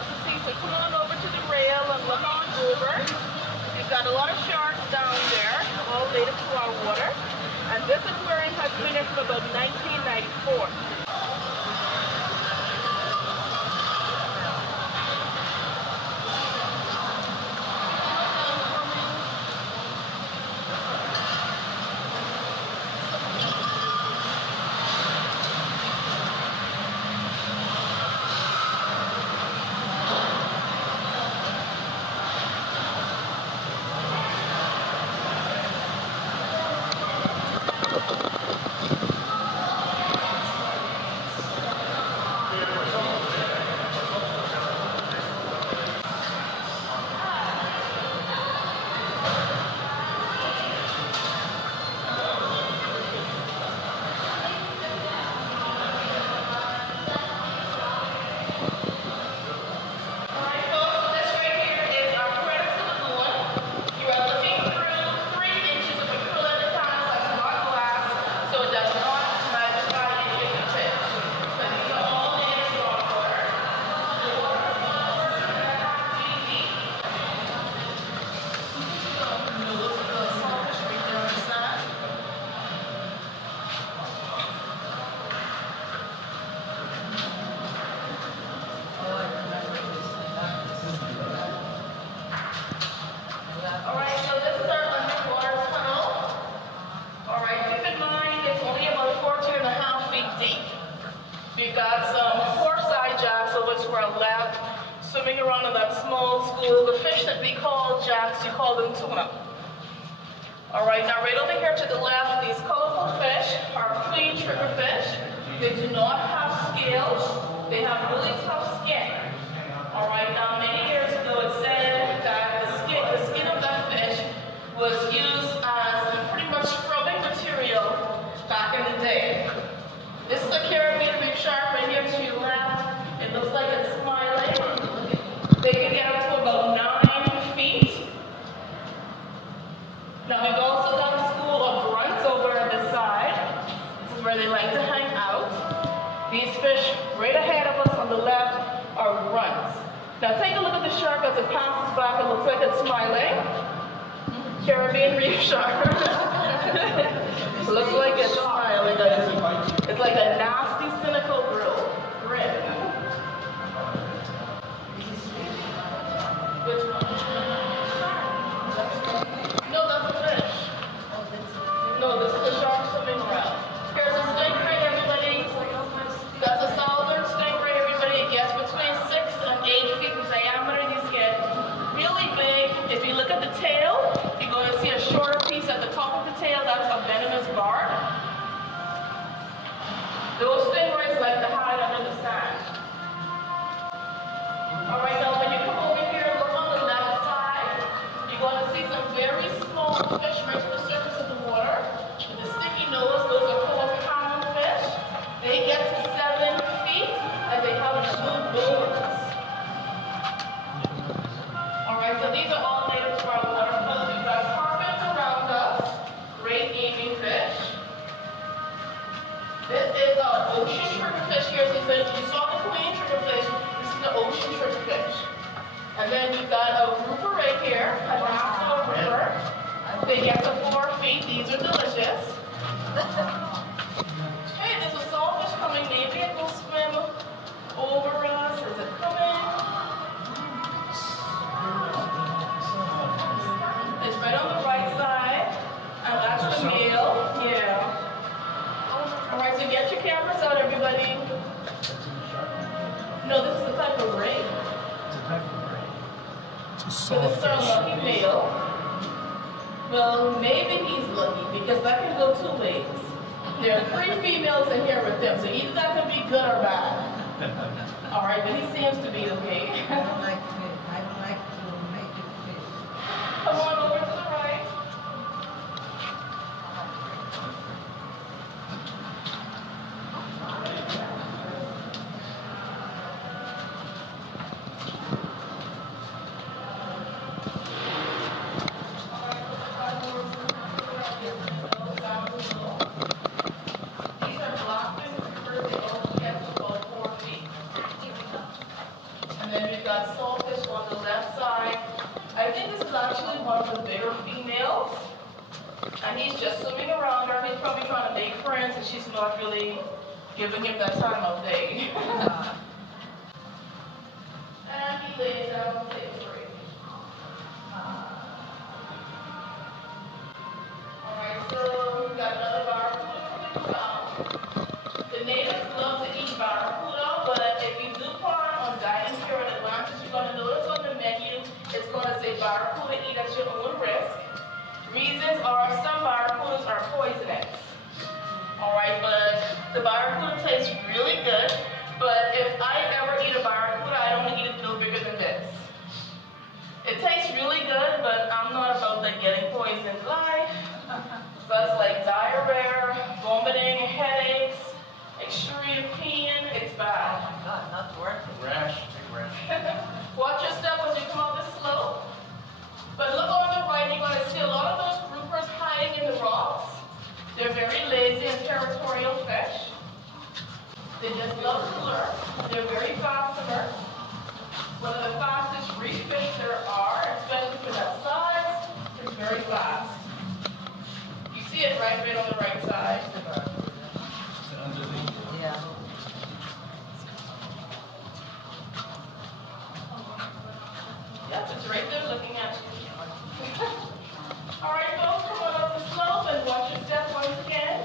also see, so come on over to the rail and look on over. You've got a lot of sharks down there, all native to our water. And this aquarium has been there from about 1994. We've got some four-side jacks over to our left, swimming around in that small school. The fish that we call jacks, you call them tuna. All right, now right over here to the left, these colorful fish are clean triggerfish. They do not have scales. They have really tough skin. All right, now many years ago it said that the skin of that fish was used as pretty much scrubbing material back in the day. This is a Caribbean reef shark right here to your left. It looks like it's smiling. They can get up to about 9 feet. Now we've also got a school of grunts over on this side. This is where they like to hang out. These fish right ahead of us on the left are grunts. Now take a look at the shark as it passes back. It looks like it's smiling. Caribbean reef shark. Looks like it's smiling. It's like a nasty, cynical grin. Which one? No, that's a fish. No, this is a shark swimming around. Here's a stingray, everybody. That's a southern stingray, everybody. It gets between 6 and 8 feet in diameter. These get really big. If you look at the tail, you're going to see a shorter piece at the top of the tail. That's a venomous barb. Those stingrays like to hide under the sand. All right, now when you come over here, look on the left side. You're going to see some very small fish right to the surface of the water. With the sticky nose, those are called common fish. They get to 7 feet, and they have blue bones. All right, so these are all native to our waterfalls. We've got carpets around us, great gaming fish. This is our ocean triggerfish here. So you saw the queen triggerfish. This is the ocean triggerfish. And then we've got a grouper right here, a Nassau grouper. They get to 4 feet. These are delicious. Hey, there's a sawfish coming. Maybe it will swim over us. Is it coming? It's right on the right side. And that's the male. Yeah. All right, so get your cameras out, everybody. No, this is the type of ring. It's a type of ring. It's a So this is our lucky male. Well, maybe he's lucky because that can go 2 ways. There are 3 females in here with him, so either that can be good or bad. All right, but he seems to be okay. I don't like fish. I don't like to make it fish. Come on over to the right. And then we've got got saltfish on the left side. I think this is actually one of the bigger females. And he's just swimming around her. He's probably trying to make friends, and she's not really giving him that time of day. And he lays down and takes a break. Alright, so we've got another barracuda coming around. The natives love to eat barracuda, but if you do plan on dining here in Atlantis, you're going to notice on the menu, it's going to say barracuda, eat at your own risk. Reasons are some barracudas are poisonous. Alright, but the barracuda tastes really good. But if I ever eat a barracuda, I don't eat it no bigger than this. It tastes really good, but I'm not about like getting poisoned live. So it's like diarrhea, vomiting, headaches, extreme pain. It's bad. Oh my God, not worth it. Rash, big rash. Watch your step as you come up the slope. But look on the right, you're going to see a lot of those groupers hiding in the rocks. They're very lazy and territorial fish. They just love to lure. They're very fast to lure. One of the fastest reef fish there are, especially for that size. It's very fast. You see it right on the right side. Yeah. Yep, it's right there looking at you. All right, folks, come on up the slope and watch your step once again.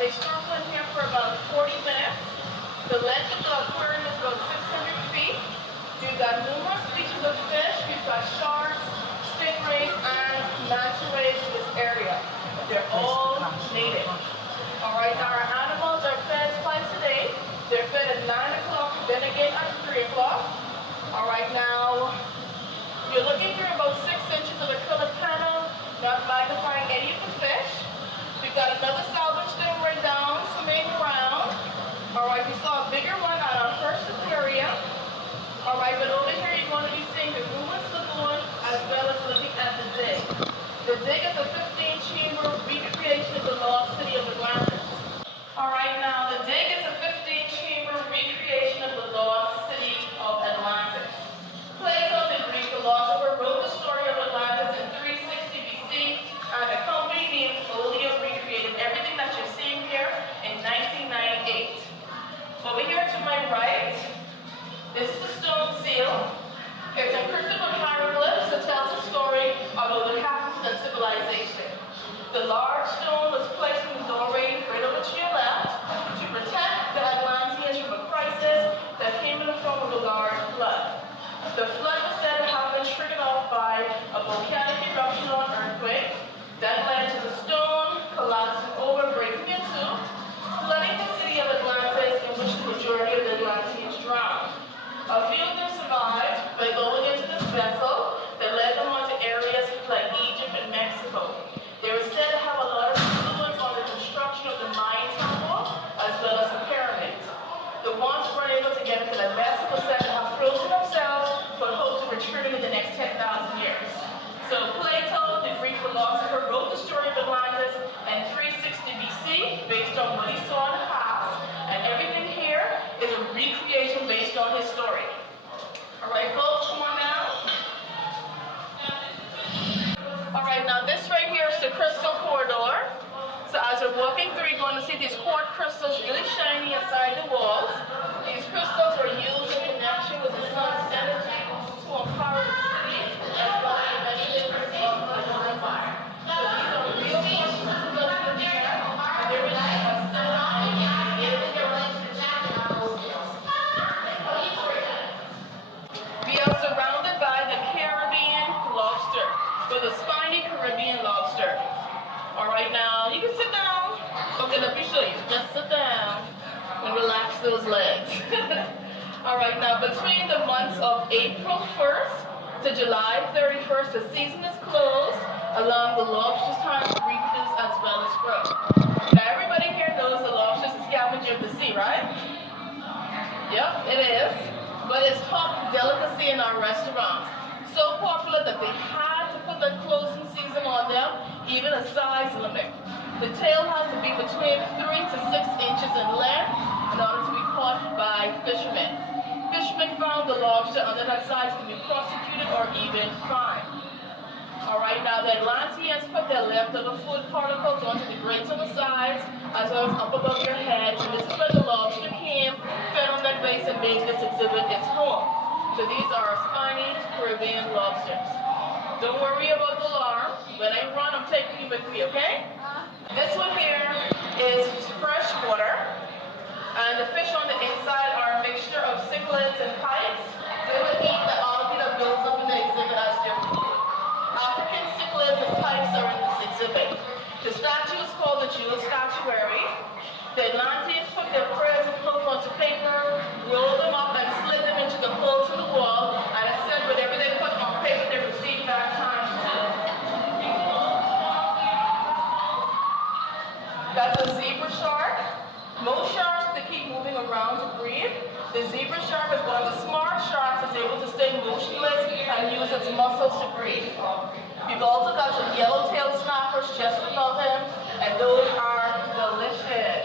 They snorkel in here for about 40 minutes. The length of the aquarium is about 600 feet. You've got numerous species of fish. You've got sharks, stingrays, and manta rays in this area. They're all native. All right, now our animals are fed twice a day. They're fed at 9 o'clock, then again at 3 o'clock. All right, now you're looking for about 6 inches of acrylic panel, not magnifying any of the fish. We've got another salvage stingray down, swimming around. All right, we saw a bigger one at our first aquarium. All right, but over here you're going to be seeing the Vuze lagoon as well as looking at the dig. The dig is a 15-chamber recreation of the lost city of Atlantis. All right, now the dig is a 15-chamber recreation of the lost city of seal. It's encrypted with hieroglyphs that tells the story about the capitals and civilization. The large stone was placed in the doorway right over to your left to protect the Atlanteans from a crisis that came in the form of a large flood. The flood was said to have been triggered off by a volcanic eruption or earthquake that led to the stone collapsing over, breaking in two, flooding the city of Atlantis, in which the majority of the Atlanteans drowned. A few of them survived by going into this vessel that led them onto areas like Egypt and Mexico. They were said to have a lot of influence on the construction of the Mayan temple as well as the pyramids. The ones who weren't able to get into the vessel were said to have frozen themselves but hope to return in the next 10,000 years. So Plato, the Greek philosopher, wrote the story of Atlantis in 360 BC based on what he saw in the past, and everything here is a recreation based on his story. All right, folks, come on down. All right, now this right here is the crystal corridor. So as you're walking through, you're going to see these quartz crystals really shiny inside the walls. These crystals are used in connection with the sun's energy to empower the city as well as the mechanisms of the divine fire. So these are real quartz crystals that you can get, and they're really we are surrounded by the Caribbean lobster, with a spiny Caribbean lobster. All right, now you can sit down. Okay, let me show you. Just sit down and relax those legs. All right, now between the months of April 1st to July 31st, the season is closed, allowing the lobsters time to reproduce as well as grow. Now everybody here knows the lobster is a scavenger of the sea, right? Yep, it is. But it's top delicacy in our restaurants. So popular that they had to put the closing season on them, even a size limit. The tail has to be between 3 to 6 inches in length in order to be caught by fishermen. Fishermen found the lobster under that size can be prosecuted or even fined. All right, now the Atlanteans put their leftover food particles onto the grates on the sides as well as up above their heads, and this is where the lobster came, fed on that base, and made this exhibit its home. So these are spiny Caribbean lobsters. Don't worry about the alarm. When I run, I'm taking you with me, okay? This one here is fresh water, and the fish on the inside are a mixture of cichlids and pikes. They will eat the algae that builds up in the exhibit as their food. African cichlids and pikes are in this exhibit. The statue is called the Jewel Statuary. The Atlanteans put their prayers and clothes onto paper, rolled them up, and slid them into the holes in the wall, and it said whatever they put on paper, they received back time too. That's a zebra shark. Most sharks, they keep moving around to breathe. The zebra shark is one of the smart sharks that's able to stay motionless and use its muscles to breathe. We've also got some yellow-tailed snappers just above him, and those are delicious.